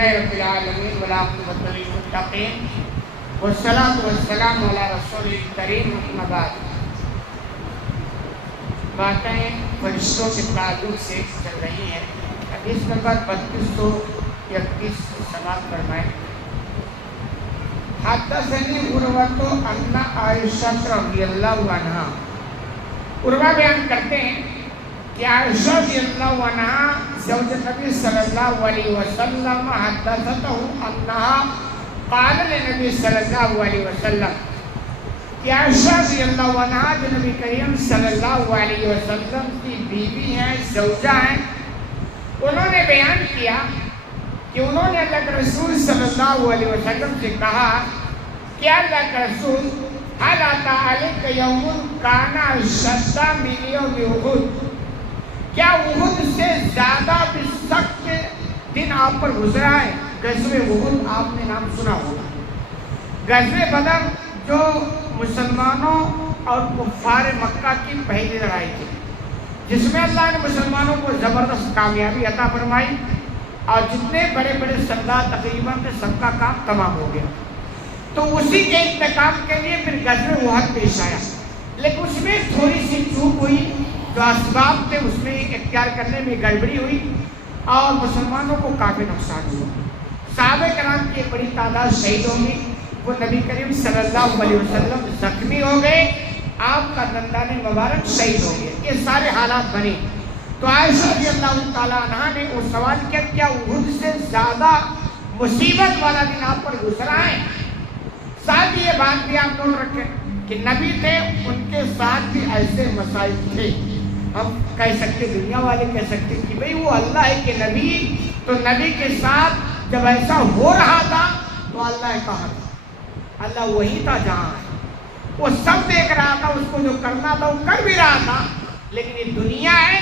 للہ رب العالمین والعاقبۃ للمتقین والصلاۃ والسلام علی رسول کریم اما بعد۔ باتیں فرشتوں کے تعلق سے چل رہی ہیں۔ حدیث نمبر 3231 سماعت فرمائیں۔ حدثنی عروۃ ان عائشہ رضی اللہ عنہا، عروہ بیان کرتے ہیں کہ عائشہ رضی اللہ عنہا زوج نبی صلی اللہ علیہ وسلم حدثتہ انہا قال لنبی صلی اللہ علیہ وسلم، کہ عائشہ رضی اللہ عنہا جو نبی کریم صلی اللہ علیہ وسلم کی بیوی ہیں، زوجہ ہیں، انہوں نے بیان کیا کہ انہوں نے اللہ کے رسول صلی اللہ علیہ وسلم سے کہا کہ اللہ کے رسول حل اتی علیک یوم کان اشد من یوم احد، کیا احد سے زیادہ بھی سخت دن آپ پر گزرا ہے؟ غزوہ احد آپ نے نام سنا ہوگا، غزوہ بدر جو مسلمانوں اور کفار مکہ کی پہلی لڑائی تھی، جس میں اللہ نے مسلمانوں کو زبردست کامیابی عطا فرمائی اور جتنے بڑے بڑے سردار تقریباً سب کا کام تمام ہو گیا۔ تو اسی کے انتقام کے لیے پھر غزوہ احد پیش آیا، لیکن اس میں تھوڑی سی چوک ہوئی، جو اسباب تھے اس میں اختیار کرنے میں گڑبڑی ہوئی اور مسلمانوں کو کافی نقصان ہوا۔ صحابہ کرام کی ایک بڑی تعداد شہید ہو گئی، وہ نبی کریم صلی اللہ علیہ وسلم زخمی ہو گئے، آپ کا دندان مبارک شہید ہو گئے، یہ سارے حالات بنے۔ تو عائشہ رضی اللہ تعالیٰ عنہ نے وہ سوال کیا، کیا احد سے زیادہ مصیبت والا دن آپ پر گزرا ہے؟ ساتھ یہ بات بھی آپ نوٹ رکھیں کہ نبی تھے، ان کے ساتھ بھی ایسے مسائل تھے۔ ہم کہہ سکتے، دنیا والے کہہ سکتے کہ بھئی وہ اللہ ہے کہ نبی، تو نبی کے ساتھ جب ایسا ہو رہا تھا تو اللہ کہاں تھا؟ اللہ وہی تھا جہاں ہے، وہ سب دیکھ رہا تھا، اس کو جو کرنا تھا وہ کر بھی رہا تھا۔ لیکن یہ دنیا ہے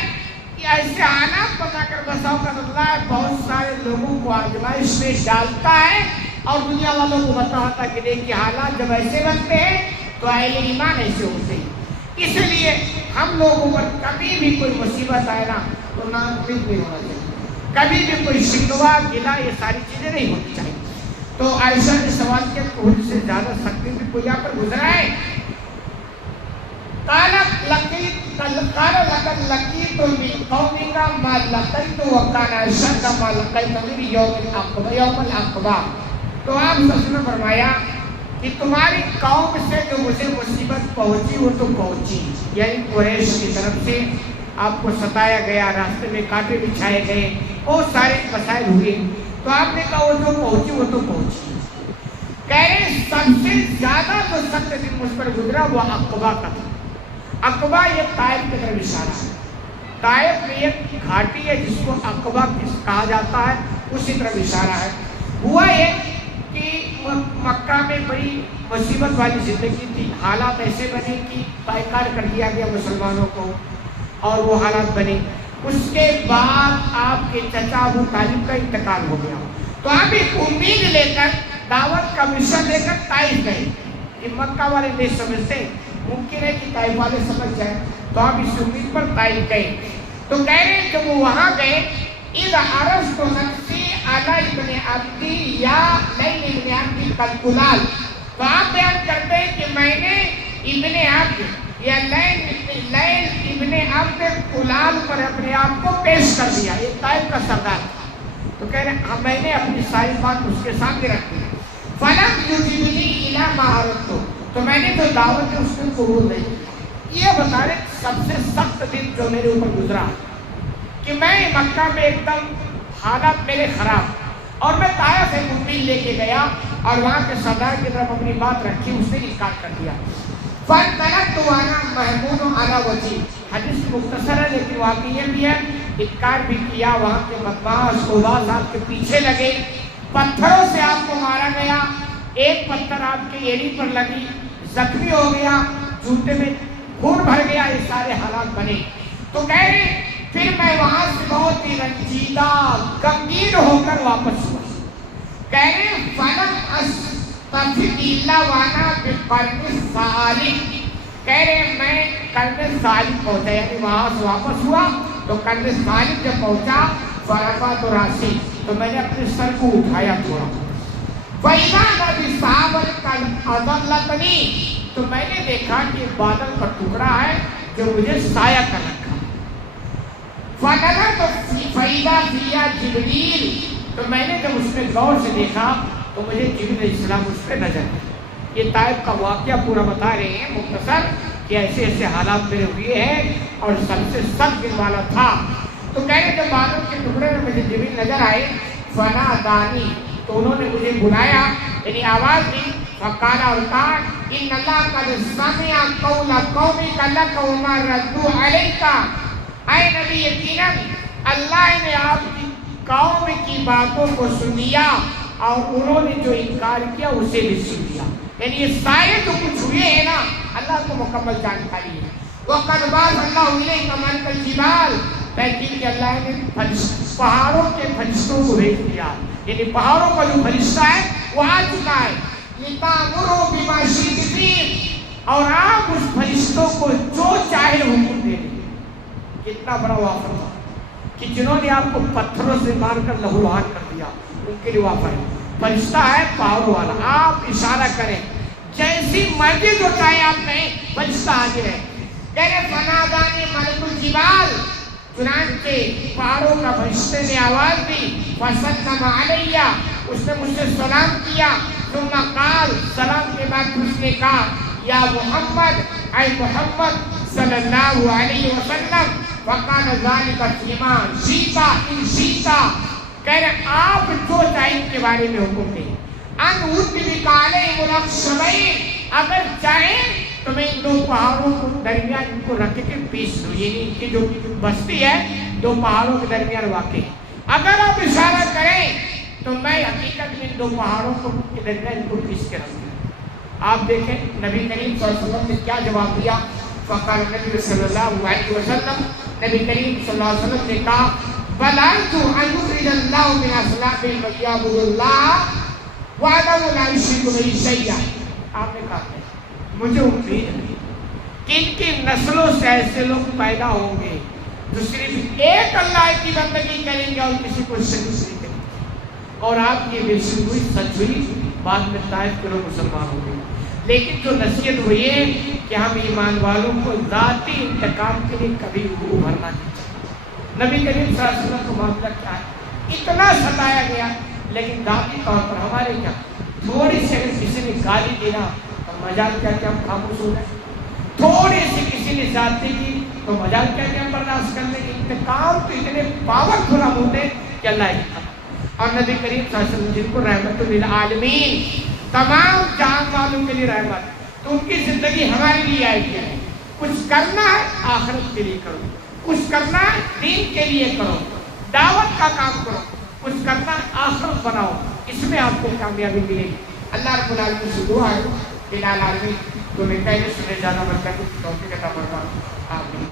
کہ ایسے حالات بتا کر بساؤ کا اللہ بہت سارے لوگوں کو آزمائش میں ڈالتا ہے اور دنیا والوں کو بتاتا کہ دیکھیے حالات جب ایسے بنتے ہیں تو اہل ایمان ایسے ہوتے ہیں۔ اس لیے ہم لوگوں پر کبھی بھی کوئی مصیبت آئے نا تو ناامید نہیں ہونا چاہیے، کبھی بھی کوئی شکوہ گلہ یہ ساری چیزیں نہیں ہونی چاہیے۔ تو عائشہ نے سوال کیا کہ احد سے زیادہ سختی بھی کوئی آپ پر گزرا ہے؟ قال لقد لقيت من قومك ما لقيت وكان اشد ما لقيت من يوم العقبہ۔ تو آپ نے فرمایا کہ تمہاری قوم سے جو مجھے مصیبت پہنچی وہ تو پہنچی، یعنی قریش کی طرف سے آپ کو ستایا گیا، راستے میں کانٹے بچھائے گئے، بہت سارے مسائل ہوئے، تو آپ نے کہا وہ جو پہنچی وہ تو پہنچی۔ کہہ رہے سب سے زیادہ جو سخت دن مجھ پر گزرا وہ عقبہ کا تھا۔ عقبہ یہ طائف کی طرف اشارہ ہے، طائف میں ایک گھاٹی ہے جس کو عقبہ کہا جاتا ہے، اسی طرف اشارہ ہے۔ ہوا یہ کہ مکہ میں بڑی مصیبت والی زندگی تھی، حالات ایسے بنے کہ پائکار کر دیا گیا مسلمانوں کو اور وہ حالات بنے۔ اس کے بعد آپ کے چچا ابو طالب کا انتقال ہو گیا، تو آپ ایک امید لے کر دعوت کا مشن لے کر طائف گئے۔ یہ مکہ والے نہیں سمجھتے، ممکن ہے کہ طائف والے سمجھ جائیں، تو آپ اس امید پر طائف گئے۔ تو کہہ رہے ہیں جب وہ وہاں گئے، اذا عرضت نفسی علی ابن عبدی یا لیل ابن عبدی کالکلال، تو آپ بیان کرتے ہیں کہ میں نے ابن عبد یا لیل ابن عبد کلال پر اپنے آپ کو پیش کر دیا، یہ طائف کا سردار تھا۔ تو کہہ رہے ہیں میں نے اپنی ساری بات اس کے سامنے رکھ دی، فلم یجبنی الی ما اردت، تو میں نے جو دعوت ہے اس کو قبول نہیں کی۔ یہ بتا رہے سب سے سخت دن جو میرے اوپر گزرا کہ میں مکہ میں ایک دم حالات میرے خراب، اور میں طائف سے امید لے کے گیا اور وہاں کے سردار کی طرف اپنی بات رکھی، اس نے انکار کر دیا۔ فَانْطَلَقْتُ وَأَنَا مَحْمُولٌ عَلَىٰ وَجْهِي، حدیث مختصر ہے لیکن واقعی یہ بھی ہے، انکار بھی کیا، وہاں کے بدماش اوباز آپ کے پیچھے لگے، پتھروں سے آپ کو مارا گیا، ایک پتھر آپ کے ایڑی پر لگی، زخمی ہو گیا، جوتے میں خون بھر گیا، یہ سارے حالات بنے۔ تو کہہ رہے پھر میں وہاں سے بہت ہی رنجیدہ غمگین ہو کر واپس ہوا۔ کہہ رہے فلم استفد الا وانا بقرن ثالث، کہہ رہے میں قرن ثالث پہنچا، یعنی وہاں سے واپس ہوا تو قرن ثالث جب پہنچا فرفعت راسی، تو میں نے اپنے سر کو اٹھایا تھوڑا، فَإِذَا بِالسَّحَابَةِ قَدْ أَضَلَّتْنِي، تو میں نے دیکھا کہ بادل کا ٹکڑا ہے جو مجھے سایہ کر رکھا۔ فَنَظَرْتُ فَإِذَا فِيهَا جِبْرِيلُ، تو میں نے جب اس میں غور سے دیکھا تو مجھے جبریل علیہ السلام اس پہ نظر آئے۔ یہ طائف کا واقعہ پورا بتا رہے ہیں مختصر کہ ایسے ایسے حالات میرے ہوئے ہیں اور سب سے سخت دل والا تھا۔ تو کہہ رہے جب بادل کے ٹکڑے میں مجھے جبریل نظر آئے، فنادانی، تو انہوں نے مجھے بلایا، یعنی آواز دی، فقال، اور کہا، ان اللہ قد سمع قول قومک لک وما ردوا علیک، اے نبی یقیناً اللہ نے آپ کی قوم کی باتوں کو سن لیا اور انہوں نے جو انکار کیا اسے بھی سن لیا۔ یعنی یہ سارے جو کچھ ہوئے ہیں نا اللہ کو مکمل جانکاری ہے۔ وَقَدْ بَعَثَ اللَّهُ إِلَيْكَ مَلَكَ الْجِبَالِ، تحقیق کہ اللہ نے پہاڑوں کے فرشتوں کو بھیج دیا، یعنی پہاڑوں کا جو فرشتہ ہے وہ آ چکا ہے۔ لِتَأْمُرُوا بِمَا شِئْتَ فِيهِ، اور آپ اس فرشتوں کو جو چاہے حکم دے دیں۔ کتنا بڑا وافر تھا کہ جنہوں نے آپ کو پتھروں سے مار کر لہو لہان کر دیا، ان کے لیے وافر ہے۔ فرشتہ ہے پہاڑوں والا، آپ اشارہ کریں جیسی مرضی جو چاہے آپ کہیں، فرشتہ حاضر ہے۔ کہنے فنادانی ملک الجبال، چنانچہ پہاڑوں کا فرشتے نے آواز دی، فسلم علیہ، اس نے مجھ سے سلام کیا، ثم قال، سلام کے بعد اس نے کہا، یا محمد، اے محمد صلی اللہ علیہ وسلم، وقال ذالک فیما شئت ان شئت، کہہ رہے آپ جو چاہیں کے بارے میں حکم دیں، ان اتبک علیہم الاخشبین، اگر چاہیں تو میں ان دو پہاڑوں کو درمیان ان کو رکھ کے پیش دوں، یعنی ان کی جو بستی ہے دو پہاڑوں کے درمیان واقع ہے، اگر آپ اشارہ کریں تو میں حقیقت میں ان دو پہاڑوں کو درمیان ان کو پیش کے رکھ دوں۔ آپ دیکھیں نبی کریم صلی اللہ علیہ وسلم نے کیا جواب دیا۔ فقال نبی صلی اللہ علیہ وسلم، نبی کریم صلی اللہ علیہ وسلم نے کہا، بلغت ان یخرج اللہ من اصلابهم من یعبد اللہ وحدہ لا یشرک بہ شیئا، آپ نے کہا مجھے امید ہے کہ ان کی نسلوں سے ایسے لوگ پیدا ہوں گے جو صرف ایک اللہ کی بندگی کریں گے اور کسی کو شریک نہیں کریں گے، اور آپ کی بے شک ہوئی سچ ہوئی، بعد میں طائف کے لوگ مسلمان ہو گئے۔ لیکن جو نصیحت ہوئی ہے کہ ہم ایمان والوں کو ذاتی انتقام کے لیے کبھی ابھرنا نہیں چاہیے۔ نبی کریم صلی اللہ علیہ وسلم کو معاملہ کیا ہے، اتنا ستایا گیا، لیکن ذاتی طور پر ہمارے کیا تھوڑی سی اگر کسی نے گالی دینا تو مجال کیا کہ ہم خاموش ہو جائیں، تھوڑی سی کسی نے ذاتی کی تو مجال کیا کہ ہم برداشت کر لیں۔ انتقام تو اتنے پاورفل ہم ہوتے ہیں کہ اللہ ہی، اور نبی کریم صلی اللہ علیہ وسلم جن کو رحمت للعالمین، تمام جہان والوں کے لیے رحمت، تو ان کی زندگی ہمارے لیے آئی ہے۔ کچھ کرنا ہے آخرت کے لیے کرو، کچھ کرنا ہے دین کے لیے کرو، دعوت کا کام کرو، کچھ کرنا ہے آخرت بناؤ، اس میں آپ کو کامیابی ملے گی۔ اللہ رب العالمین سے دعا ہے کہ العالمین تمہیں کہنے سنے جانا برکت توفیق عطا فرمائے، آمین۔